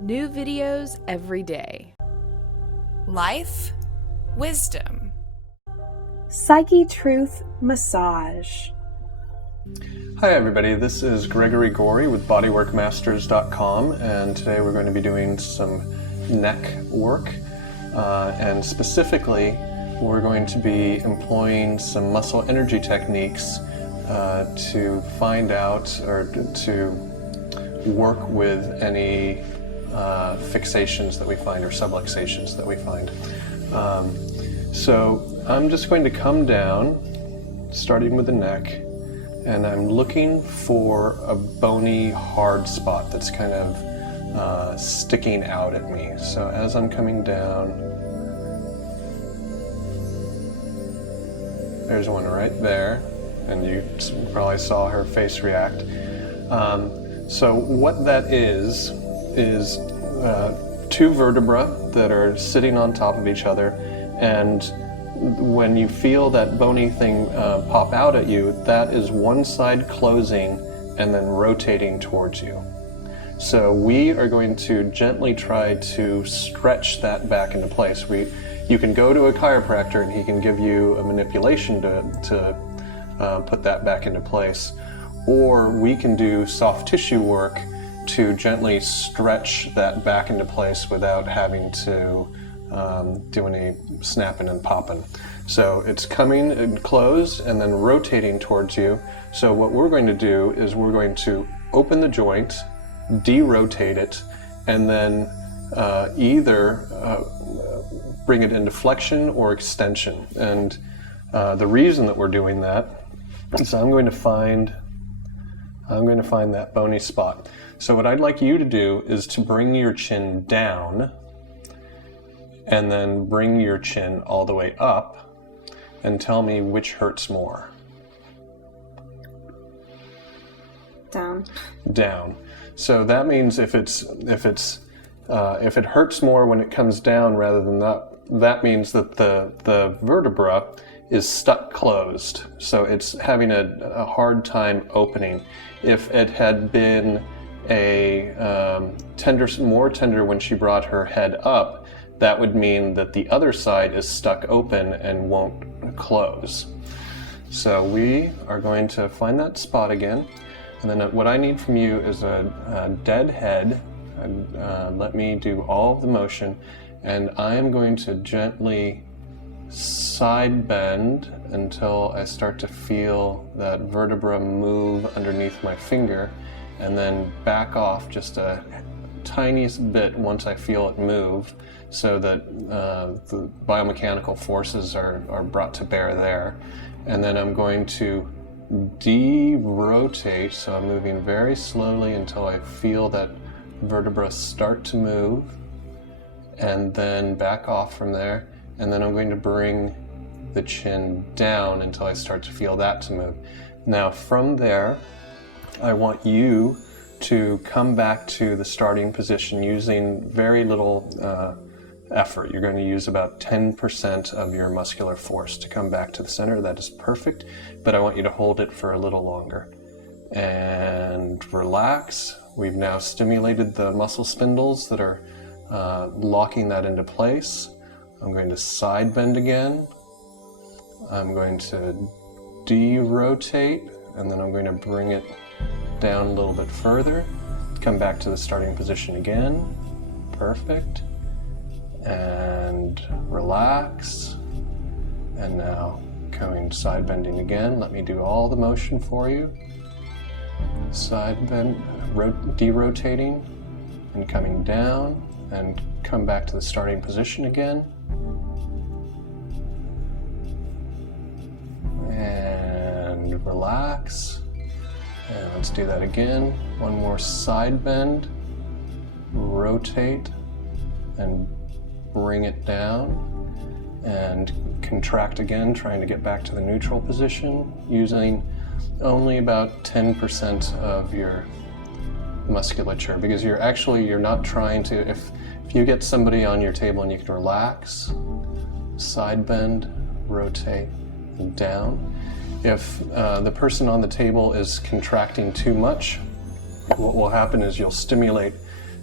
New videos every day. Life, wisdom. Psychetruth massage. Hi everybody, this is Gregory Gorey with bodyworkmasters.com, and today we're going to be doing some neck work, and specifically we're going to be employing some muscle energy techniques to find out or to work with any fixations that we find or subluxations that we find. So I'm just going to come down, starting with the neck, and I'm looking for a bony, hard spot that's kind of sticking out at me. So as I'm coming down, there's one right there, and you probably saw her face react. So what that is two vertebrae that are sitting on top of each other, and when you feel that bony thing pop out at you, that is one side closing and then rotating towards you. So we are going to gently try to stretch that back into place. You can go to a chiropractor and he can give you a manipulation to put that back into place, or we can do soft tissue work to gently stretch that back into place without having to do any snapping and popping. So it's coming and closed and then rotating towards you. So what we're going to do is we're going to open the joint, de-rotate it, and then either bring it into flexion or extension. And the reason that we're doing that is I'm going to find that bony spot. So what I'd like you to do is to bring your chin down and then bring your chin all the way up and tell me which hurts more. Down. Down. So that means if it hurts more when it comes down rather than up, that means that the vertebra is stuck closed. So it's having a hard time opening. If it had been more tender when she brought her head up, that would mean that the other side is stuck open and won't close. So we are going to find that spot again, and then what I need from you is a dead head. Let me do all of the motion, and I am going to gently side bend until I start to feel that vertebra move underneath my finger, and then back off just a tiniest bit once I feel it move, so that the biomechanical forces are brought to bear there. And then I'm going to de-rotate, so I'm moving very slowly until I feel that vertebra start to move, and then back off from there. And then I'm going to bring the chin down until I start to feel that to move. Now from there, I want you to come back to the starting position using very little effort. You're going to use about 10% of your muscular force to come back to the center. That is perfect, but I want you to hold it for a little longer. And relax. We've now stimulated the muscle spindles that are locking that into place. I'm going to side bend again. I'm going to de-rotate, and then I'm going to bring it down a little bit further. Come back to the starting position again. Perfect. And relax. And now coming side bending again. Let me do all the motion for you. Side bend, de-rotating, and coming down, and come back to the starting position again. And relax. And let's do that again. One more side bend, rotate, and bring it down, and contract again, trying to get back to the neutral position, using only about 10% of your musculature, because you're not trying to, if you get somebody on your table and you can relax, side bend, rotate, and down. If the person on the table is contracting too much, what will happen is you'll stimulate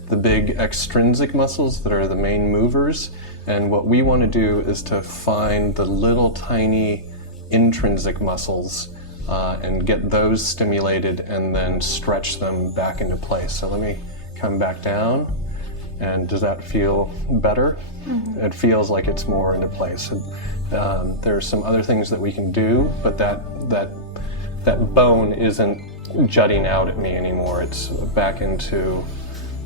the big extrinsic muscles that are the main movers. And what we want to do is to find the little tiny intrinsic muscles and get those stimulated and then stretch them back into place. So let me come back down. And does that feel better? Mm-hmm. It feels like it's more into place. And, there are some other things that we can do, but that bone isn't jutting out at me anymore. It's back into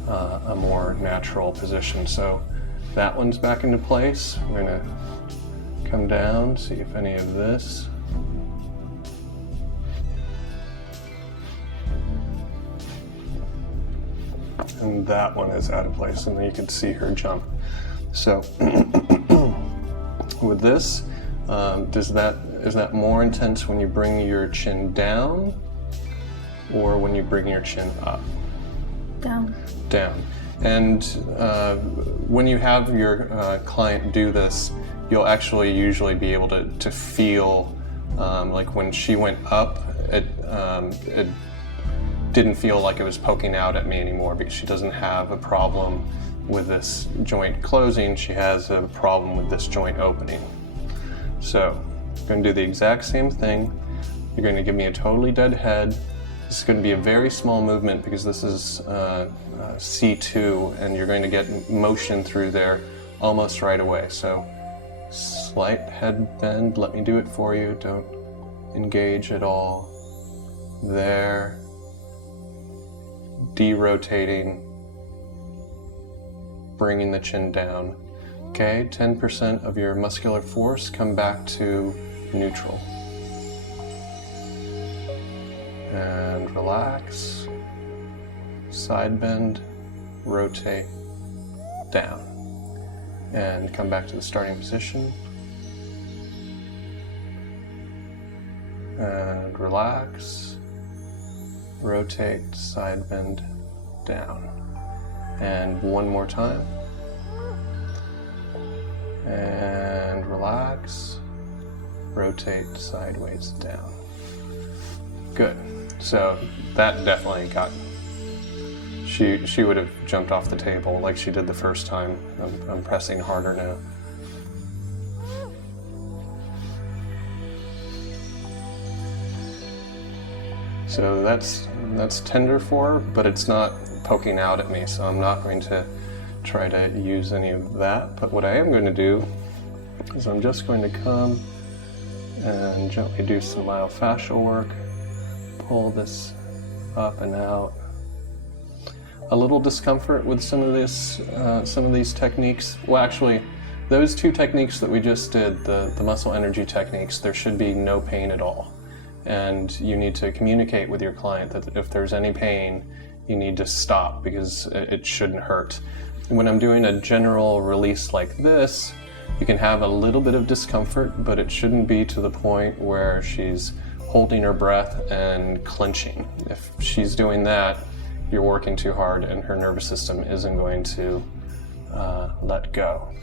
a more natural position. So that one's back into place. We're gonna come down, see if any of this. And that one is out of place, and then you can see her jump. So with this, is that more intense when you bring your chin down or when you bring your chin up? Down. Down. And when you have your client do this, you'll actually usually be able to feel, like when she went up, it didn't feel like it was poking out at me anymore, because she doesn't have a problem with this joint closing. She has a problem with this joint opening. So I'm going to do the exact same thing. You're going to give me a totally dead head. This is going to be a very small movement because this is C2, and you're going to get motion through there almost right away. So slight head bend. Let me do it for you. Don't engage at all. There. De-rotating, bringing the chin down. Okay, 10% of your muscular force, come back to neutral. And relax, side bend, rotate, down. And come back to the starting position. And relax. Rotate, side bend, down. And one more time. And relax. Rotate sideways, down. Good. So that definitely got... She would have jumped off the table like she did the first time. I'm pressing harder now. So that's tender for her, but it's not poking out at me, so I'm not going to try to use any of that. But what I am going to do is I'm just going to come and gently do some myofascial work, pull this up and out. A little discomfort with some of these techniques. Well, actually, those two techniques that we just did, the muscle energy techniques, there should be no pain at all. And you need to communicate with your client that if there's any pain, you need to stop because it shouldn't hurt. When I'm doing a general release like this, you can have a little bit of discomfort, but it shouldn't be to the point where she's holding her breath and clenching. If she's doing that, you're working too hard and her nervous system isn't going to let go.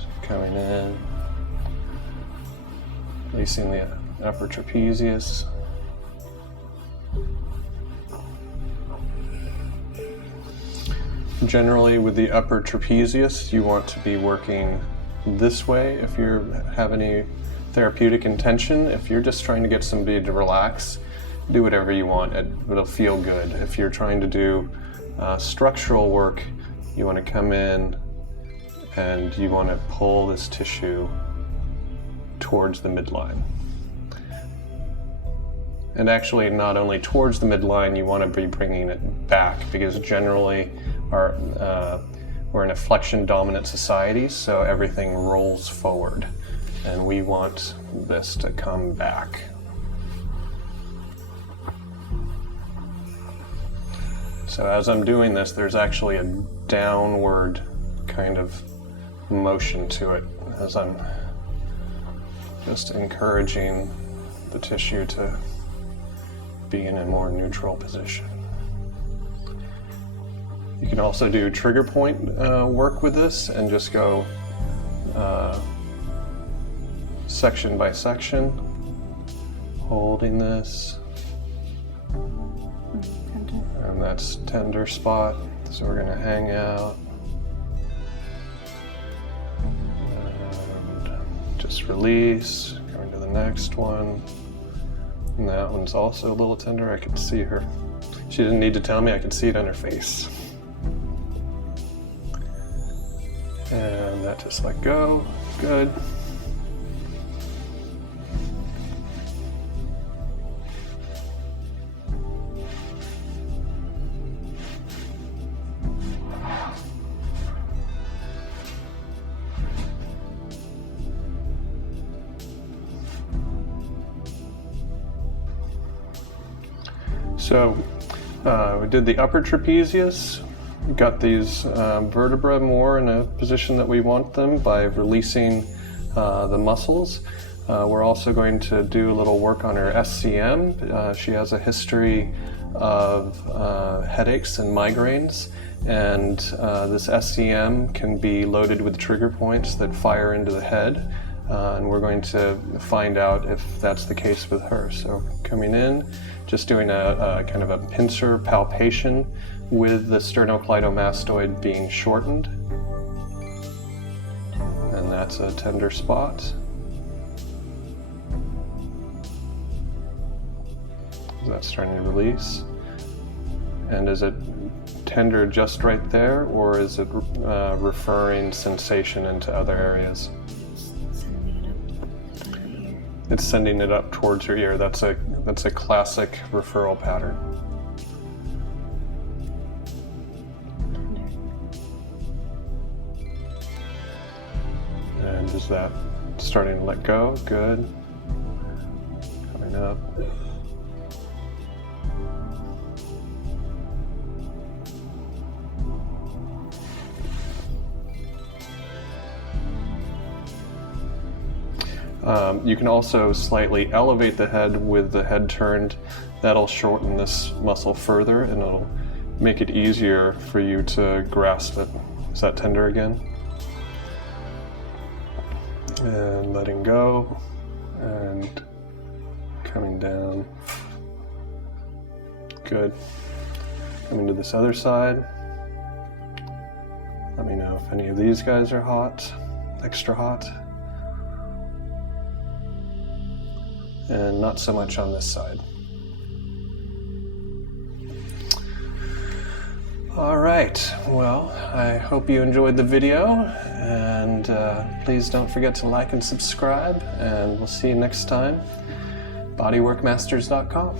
So coming in, releasing the upper trapezius. Generally, with the upper trapezius, you want to be working this way if you have any therapeutic intention. If you're just trying to get somebody to relax, do whatever you want. It'll feel good. If you're trying to do structural work, you want to come in and you want to pull this tissue towards the midline. And actually, not only towards the midline, you want to be bringing it back, because generally we're in a flexion-dominant society, so everything rolls forward, and we want this to come back. So as I'm doing this, there's actually a downward kind of motion to it, as I'm just encouraging the tissue to be in a more neutral position. You can also do trigger point work with this and just go section by section, holding this. And that's tender spot. So we're gonna hang out and just release, going to the next one. And that one's also a little tender. I could see her. She didn't need to tell me, I could see it on her face. And that just let go, good. So we did the upper trapezius. We got these vertebrae more in a position that we want them by releasing the muscles. We're also going to do a little work on her SCM. She has a history of headaches and migraines, and this SCM can be loaded with trigger points that fire into the head. And we're going to find out if that's the case with her. So coming in, just doing a kind of a pincer palpation with the sternocleidomastoid being shortened. And that's a tender spot. Is that starting to release? And is it tender just right there, or is it referring sensation into other areas? It's sending it up towards your ear. That's a classic referral pattern. And is that starting to let go? Good. Coming up. You can also slightly elevate the head with the head turned. That'll shorten this muscle further and it'll make it easier for you to grasp it. Is that tender again? And letting go and coming down. Good. Coming to this other side. Let me know if any of these guys are hot, extra hot. And not so much on this side. All right, well, I hope you enjoyed the video, and please don't forget to like and subscribe, and we'll see you next time. Bodyworkmasters.com.